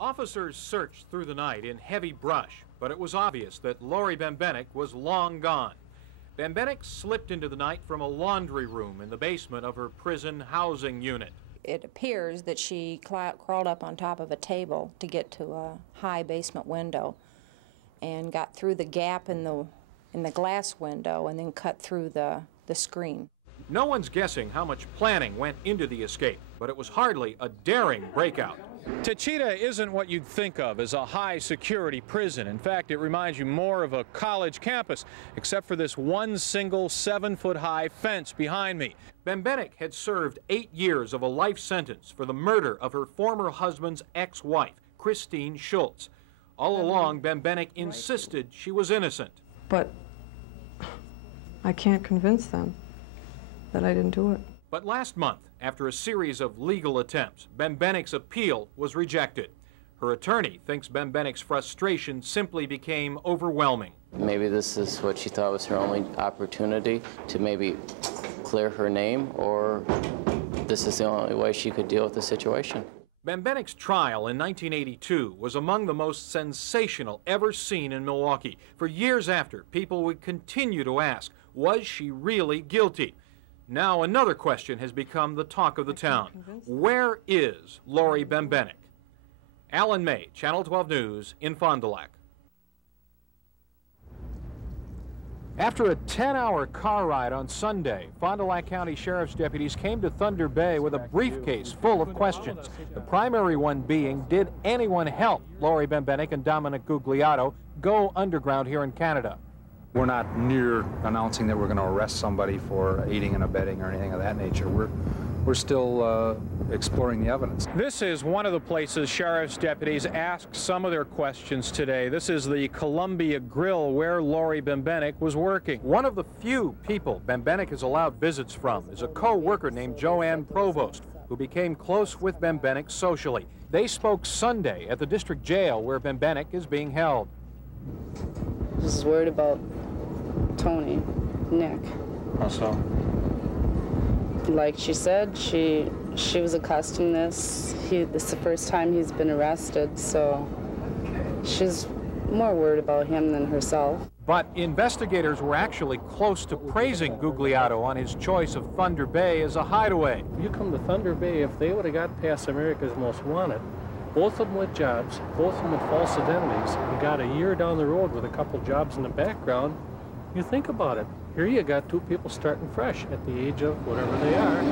Officers searched through the night in heavy brush, but it was obvious that Laurie Bembenek was long gone. Bembenek slipped into the night from a laundry room in the basement of her prison housing unit. It appears that she crawled up on top of a table to get to a high basement window and got through the gap in the glass window and then cut through the screen. No one's guessing how much planning went into the escape, but it was hardly a daring breakout. Tachita isn't what you'd think of as a high-security prison. In fact, it reminds you more of a college campus, except for this one single 7-foot-high fence behind me. Bembenek had served 8 years of a life sentence for the murder of her former husband's ex-wife, Christine Schultz. All along, Bembenek insisted she was innocent. But I can't convince them that I didn't do it. But last month, after a series of legal attempts, Bembenek's appeal was rejected. Her attorney thinks Bembenek's frustration simply became overwhelming. Maybe this is what she thought was her only opportunity to maybe clear her name, or this is the only way she could deal with the situation. Bembenek's trial in 1982 was among the most sensational ever seen in Milwaukee. For years after, people would continue to ask, was she really guilty? Now another question has become the talk of the town. Where is Laurie Bembenek? Alan May, Channel 12 News in Fond du Lac. After a 10-hour car ride on Sunday, Fond du Lac County Sheriff's deputies came to Thunder Bay with a briefcase full of questions. The primary one being, did anyone help Laurie Bembenek and Dominic Guglielmo go underground here in Canada? We're not near announcing that we're going to arrest somebody for aiding and abetting or anything of that nature. We're still exploring the evidence. This is one of the places sheriff's deputies asked some of their questions today. This is the Columbia Grill where Laurie Bembenek was working. One of the few people Bembenek has allowed visits from is a co-worker named Joanne Provost, who became close with Bembenek socially. They spoke Sunday at the district jail where Bembenek is being held. Just worried about Tony, Nick. How so? Like she said, she was accustomed to this. This is the first time he's been arrested, so she's more worried about him than herself. But investigators were actually close to praising Guglielmo on his choice of Thunder Bay as a hideaway. You come to Thunder Bay, if they would have got past America's Most Wanted, both of them with jobs, both of them with false identities, and got a year down the road with a couple jobs in the background, you think about it. Here you got two people starting fresh at the age of whatever they are,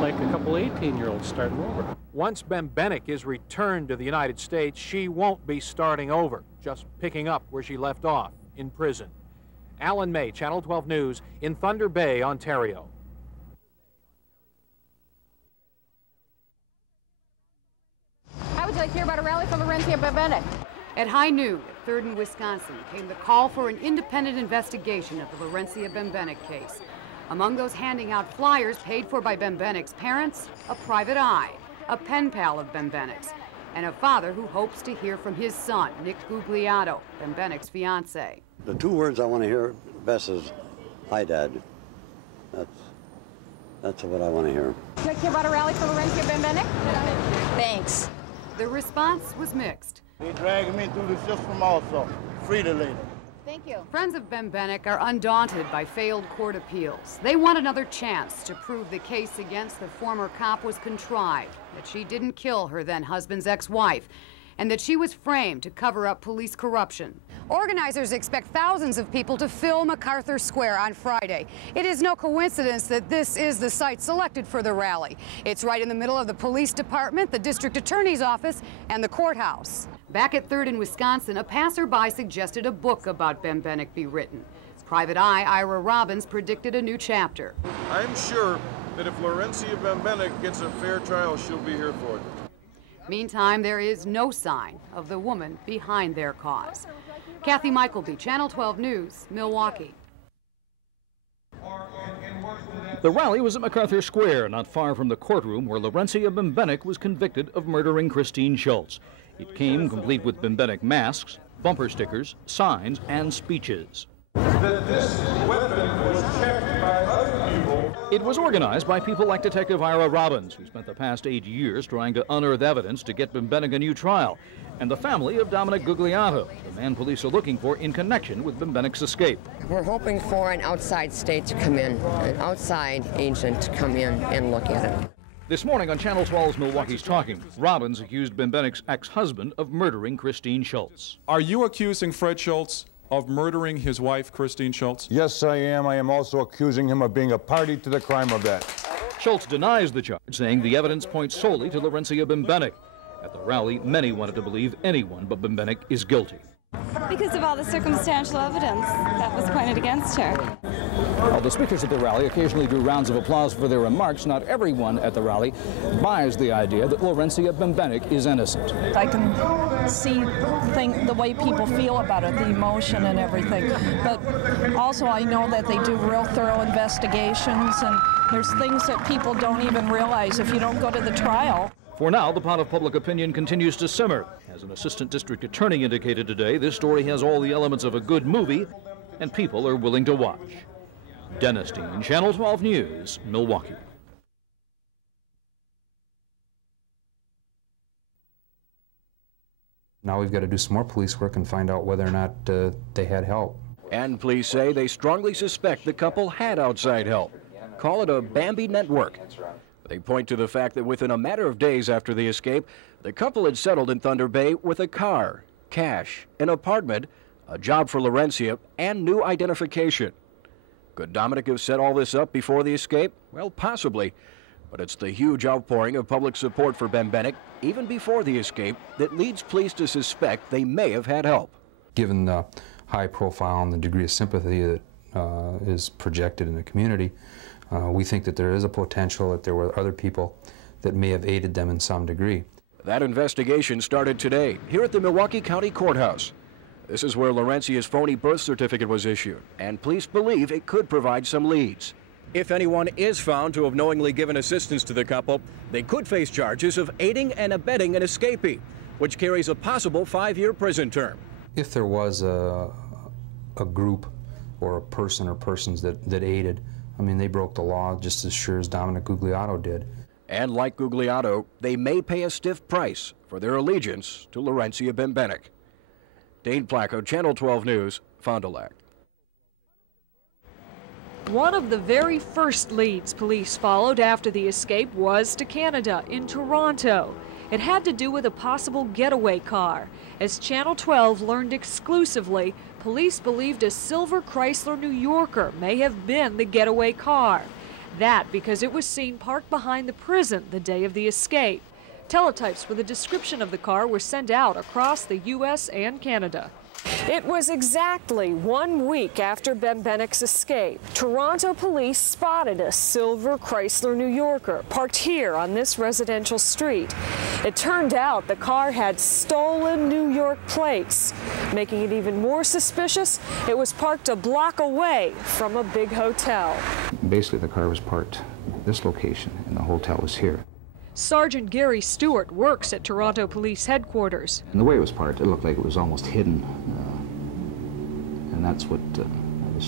like a couple 18-year-olds starting over. Once Bembenek is returned to the United States, she won't be starting over, just picking up where she left off, in prison. Alan May, Channel 12 News, in Thunder Bay, Ontario. How would you like to hear about a rally for Laurie Bembenek? At high noon at 3rd and Wisconsin came the call for an independent investigation of the Laurie Bembenek case. Among those handing out flyers paid for by Bembenek's parents, a private eye, a pen pal of Bembenek's, and a father who hopes to hear from his son, Nick Guglielmo, Bembenek's fiancé. The two words I want to hear best is, "Hi, Dad." That's what I want to hear. Would you like to hear about a rally for Laurie Bembenek? Thanks. The response was mixed. They dragging me through the system also. Free the lady. Thank you. Friends of Bembenek are undaunted by failed court appeals. They want another chance to prove the case against the former cop was contrived, that she didn't kill her then-husband's ex-wife, and that she was framed to cover up police corruption. Organizers expect thousands of people to fill MacArthur Square on Friday. It is no coincidence that this is the site selected for the rally. It's right in the middle of the police department, the district attorney's office, and the courthouse. Back at 3rd in Wisconsin, a passerby suggested a book about Bembenek be written. Private Eye Ira Robins predicted a new chapter. I'm sure that if Laurie Bembenek gets a fair trial, she'll be here for it. Meantime, there is no sign of the woman behind their cause. Kathy Michaelby, Channel 12 News, Milwaukee. The rally was at MacArthur Square, not far from the courtroom where Laurie Bembenek was convicted of murdering Christine Schultz. It came complete with Bembenek masks, bumper stickers, signs, and speeches. That this weapon was checked by other people. It was organized by people like Detective Ira Robins, who spent the past 8 years trying to unearth evidence to get Bembenek a new trial, and the family of Dominic Guglielmo, the man police are looking for in connection with Bembenek's escape. We're hoping for an outside state to come in, an outside agent to come in and look at it. This morning on Channel 12's Milwaukee's Talking, Robins accused Bembenek's ex-husband of murdering Christine Schultz. Are you accusing Fred Schultz of murdering his wife, Christine Schultz? Yes, I am. I am also accusing him of being a party to the crime of that. Schultz denies the charge, saying the evidence points solely to Laurencia Bembenek. At the rally, many wanted to believe anyone but Bembenek is guilty. Because of all the circumstantial evidence that was pointed against her. While the speakers at the rally occasionally drew rounds of applause for their remarks, not everyone at the rally buys the idea that Laurencia Bembenek is innocent. I can see the way people feel about it, the emotion and everything. But also I know that they do real thorough investigations, and there's things that people don't even realize if you don't go to the trial. For now, the pot of public opinion continues to simmer. As an assistant district attorney indicated today, this story has all the elements of a good movie, and people are willing to watch. Dennis Dean, Channel 12 News, Milwaukee. Now we've got to do some more police work and find out whether or not they had help. And police say they strongly suspect the couple had outside help. Call it a Bambi network. They point to the fact that within a matter of days after the escape, the couple had settled in Thunder Bay with a car, cash, an apartment, a job for Laurencia, and new identification. Could Dominic have set all this up before the escape? Well, possibly. But it's the huge outpouring of public support for Bembenek, even before the escape, that leads police to suspect they may have had help. Given the high profile and the degree of sympathy that is projected in the community, we think that there is a potential that there were other people that may have aided them in some degree. That investigation started today here at the Milwaukee County Courthouse. This is where Laurencia's phony birth certificate was issued, and police believe it could provide some leads. If anyone is found to have knowingly given assistance to the couple, they could face charges of aiding and abetting an escapee, which carries a possible 5-year prison term. If there was a group or a person or persons that aided, I mean, they broke the law just as sure as Dominic Guglielmo did. And like Guglielmo, they may pay a stiff price for their allegiance to Laurencia Bembenek. Dane Placco, Channel 12 News, Fond Du Lac. One of the very first leads police followed after the escape was to Canada, in Toronto. It had to do with a possible getaway car. As Channel 12 learned exclusively, police believed a silver Chrysler New Yorker may have been the getaway car. That because it was seen parked behind the prison the day of the escape. Teletypes with a description of the car were sent out across the U.S. and Canada. It was exactly 1 week after Bembenek's escape. Toronto police spotted a silver Chrysler New Yorker parked here on this residential street. It turned out the car had stolen New York plates. Making it even more suspicious, it was parked a block away from a big hotel. Basically, the car was parked at this location, and the hotel was here. Sergeant Gary Stewart works at Toronto Police Headquarters. And the way it was parked, it looked like it was almost hidden. And that's what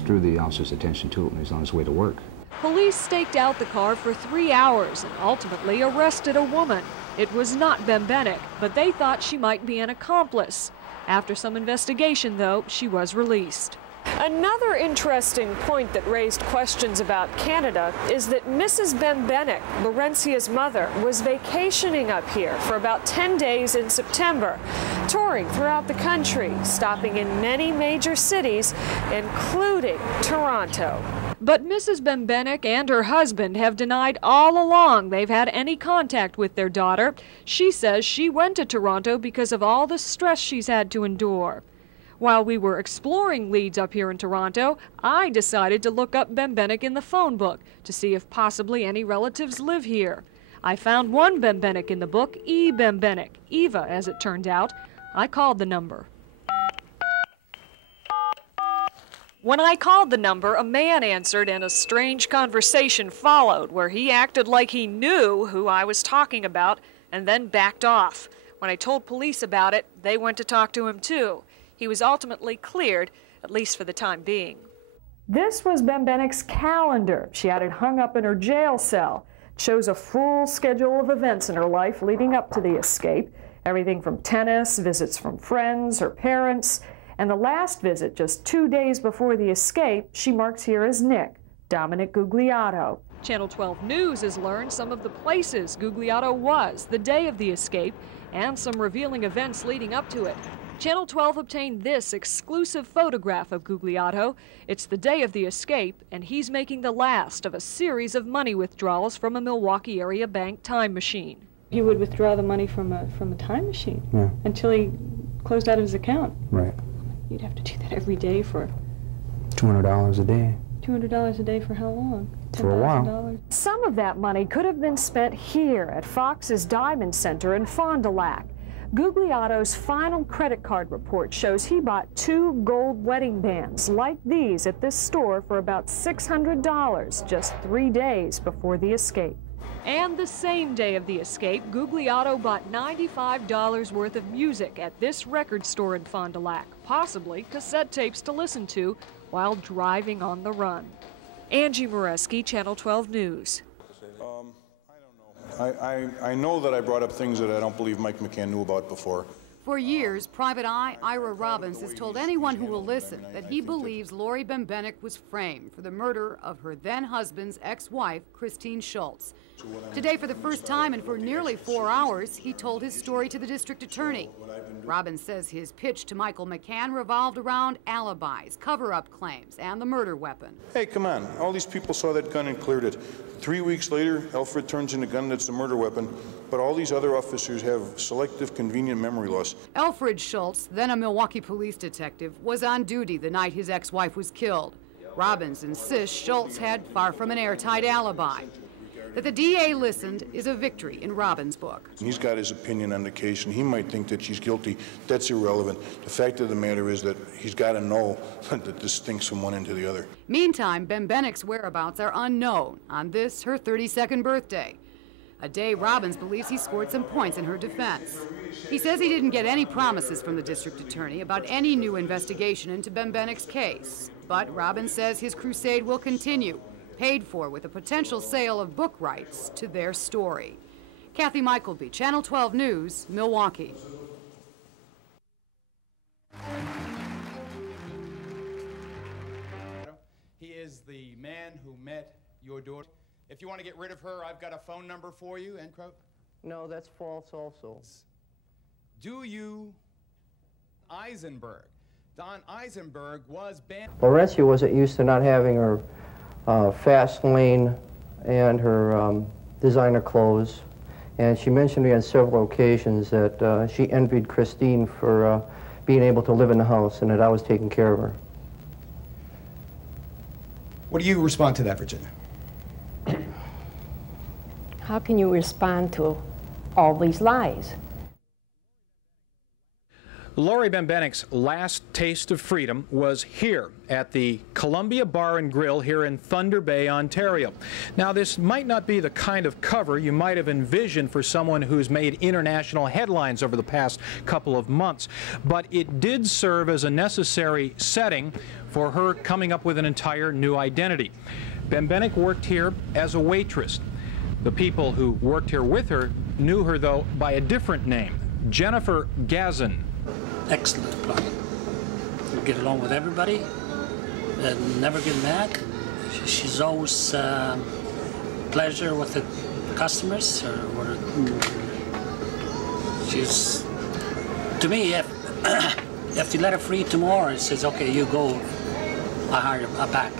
drew the officer's attention to it when he was on his way to work. Police staked out the car for 3 hours and ultimately arrested a woman. It was not Bembenek, but they thought she might be an accomplice. After some investigation, though, she was released. Another interesting point that raised questions about Canada is that Mrs. Bembenek, Laurencia's mother, was vacationing up here for about 10 days in September, touring throughout the country, stopping in many major cities, including Toronto. But Mrs. Bembenek and her husband have denied all along they've had any contact with their daughter. She says she went to Toronto because of all the stress she's had to endure. While we were exploring leads up here in Toronto, I decided to look up Bembenek in the phone book to see if possibly any relatives live here. I found one Bembenek in the book, E. Bembenek, Eva as it turned out. I called the number. When I called the number, a man answered and a strange conversation followed where he acted like he knew who I was talking about and then backed off. When I told police about it, they went to talk to him too. He was ultimately cleared, at least for the time being. This was Bembenek's calendar. She had it hung up in her jail cell. It shows a full schedule of events in her life leading up to the escape. Everything from tennis, visits from friends, her parents, and the last visit, just 2 days before the escape, she marks here as Nick, Dominic Gugliotto. Channel 12 News has learned some of the places Gugliotto was the day of the escape and some revealing events leading up to it. Channel 12 obtained this exclusive photograph of Gugliotto. It's the day of the escape, and he's making the last of a series of money withdrawals from a Milwaukee area bank time machine. He would withdraw the money from a time machine until he closed out his account. Right. You'd have to do that every day for $200 a day. $200 a day for how long? For a while. Some of that money could have been spent here at Fox's Diamond Center in Fond Du Lac. Gugliotto's final credit card report shows he bought 2 gold wedding bands like these at this store for about $600 just 3 days before the escape. And the same day of the escape, Gugliotto bought $95 worth of music at this record store in Fond Du Lac, possibly cassette tapes to listen to while driving on the run. Angie Moreski, Channel 12 News. I know that I brought up things that I don't believe Mike McCann knew about before. For years, Private Eye Ira Robins has told anyone who will listen that he believes Laurie Bembenek was framed for the murder of her then-husband's ex-wife, Christine Schultz. Today, for the first time and for nearly 4 hours, he told his story to the district attorney. Robins says his pitch to Michael McCann revolved around alibis, cover-up claims, and the murder weapon. Hey, come on. All these people saw that gun and cleared it. 3 weeks later, Alfred turns in a gun that's the murder weapon, but all these other officers have selective, convenient memory loss. Alfred Schultz, then a Milwaukee police detective, was on duty the night his ex-wife was killed. Robins insists Schultz had far from an airtight alibi. That the DA listened is a victory in Robins' book. He's got his opinion on the case, and he might think that she's guilty. That's irrelevant. The fact of the matter is that he's got to know that this stinks from one end to the other. Meantime, Bembenek's whereabouts are unknown on this, her 32nd birthday. A day Robins believes he scored some points in her defense. He says he didn't get any promises from the district attorney about any new investigation into Bembenek's case. But Robins says his crusade will continue, paid for with a potential sale of book rights to their story. Kathy Michaelby, Channel 12 News, Milwaukee. He is the man who met your daughter. If you want to get rid of her, I've got a phone number for you, end quote. No, that's false also. Do you... Eisenberg. Don Eisenberg was banned... Laurencia wasn't used to not having her fast lane and her designer clothes. And she mentioned to me on several occasions that she envied Christine for being able to live in the house and that I was taking care of her. What do you respond to that, Virginia? How can you respond to all these lies? Laurie Bembenek's last taste of freedom was here at the Columbia Bar and Grill here in Thunder Bay, Ontario. Now, this might not be the kind of cover you might have envisioned for someone who's made international headlines over the past couple of months, but it did serve as a necessary setting for her coming up with an entire new identity. Bembenek worked here as a waitress. The people who worked here with her knew her, though, by a different name, Jennifer Gazin. Excellent employee. Get along with everybody, never get mad. She's always pleasure with the customers. She's, to me, if you let her free tomorrow, it says, okay, you go, I hire her back.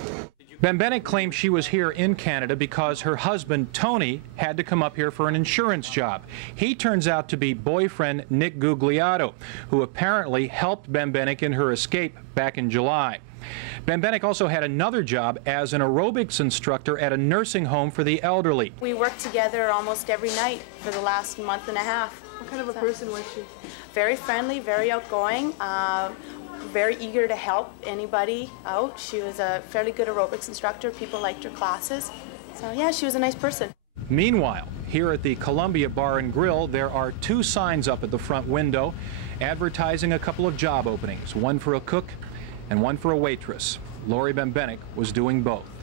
Bembenek claims she was here in Canada because her husband, Tony, had to come up here for an insurance job. He turns out to be boyfriend Nick Gugliotto, who apparently helped Bembenek in her escape back in July. Bembenek also had another job as an aerobics instructor at a nursing home for the elderly. We worked together almost every night for the last month and a half. What kind of a person was she? Very friendly, very outgoing. Very eager to help anybody out. She was a fairly good aerobics instructor. People liked her classes. So yeah, she was a nice person. Meanwhile, here at the Columbia Bar and Grill, there are 2 signs up at the front window advertising a couple of job openings, one for a cook and one for a waitress. Laurie Bembenek was doing both.